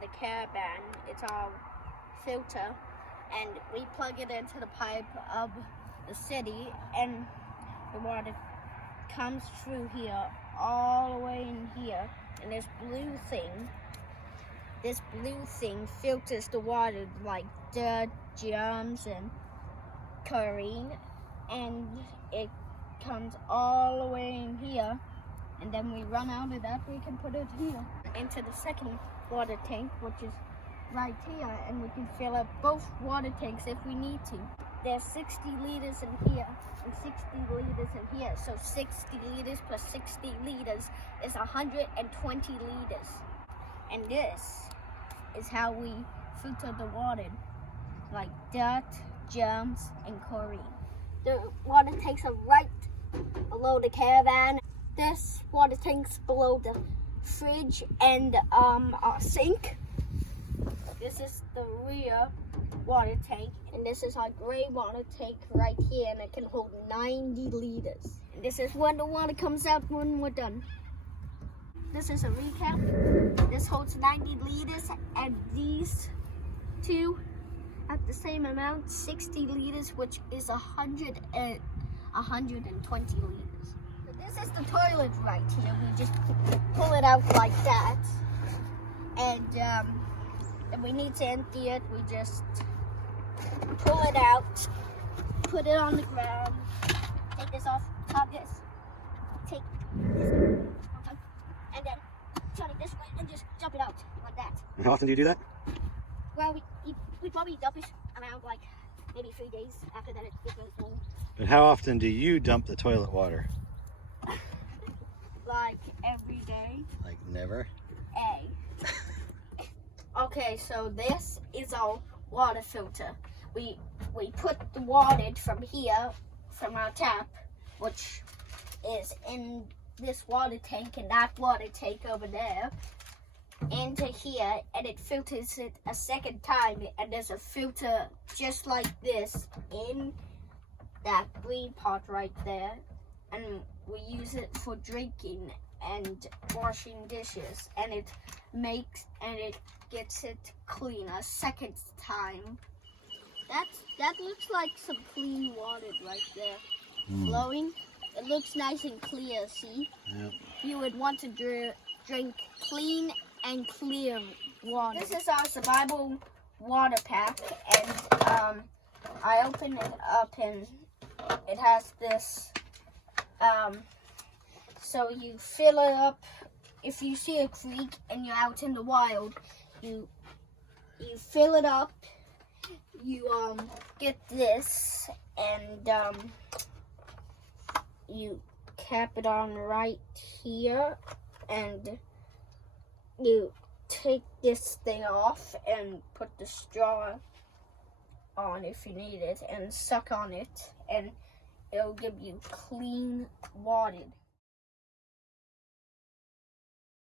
the Caravan. It's our filter, and we plug it into the pipe of the city, and the water comes through here all the way in here, and this blue thing filters the water like dirt, germs, and chlorine, and it comes all the way in here, and then we run out of that, we can put it here into the second water tank, which is right here, and we can fill up both water tanks if we need to. There's 60 liters in here and 60 liters in here, so 60 liters plus 60 liters is 120 liters. And this is how we filter the water, like dirt, germs, and chlorine. The water tanks are right below the Caravan. This water tank's below the fridge and our sink. This is the rear water tank, and this is our gray water tank right here, and it can hold 90 liters. And this is when the water comes out when we're done. This is a recap. This holds 90 liters, and these two have the same amount, 60 liters, which is 120 liters. So this is the toilet right here. We just pull it out like that, and if we need to empty it, we just pull it out, put it on the ground, take this off, top this, take this, and then turn it this way and just dump it out like that. And how often do you do that? Well, we probably dump it around like maybe 3 days after that it gets really full. And how often do you dump the toilet water? Like every day. Like never? Okay, so this is our water filter. We put the water from here, from our tap, which is in this water tank and that water tank over there, into here, and it filters it a second time, and there's a filter just like this in that green pot right there, and we use it for drinking and washing dishes, and it gets it clean a second time. That looks like some clean water right there, flowing. It looks nice and clear, see? Yep. You would want to drink clean and clear water. This is our survival water pack, and I open it up, and it has this, so you fill it up. If you see a creek and you're out in the wild, you fill it up, you get this, and you cap it on right here, and you take this thing off and put the straw on if you need it, and suck on it, and it'll give you clean water.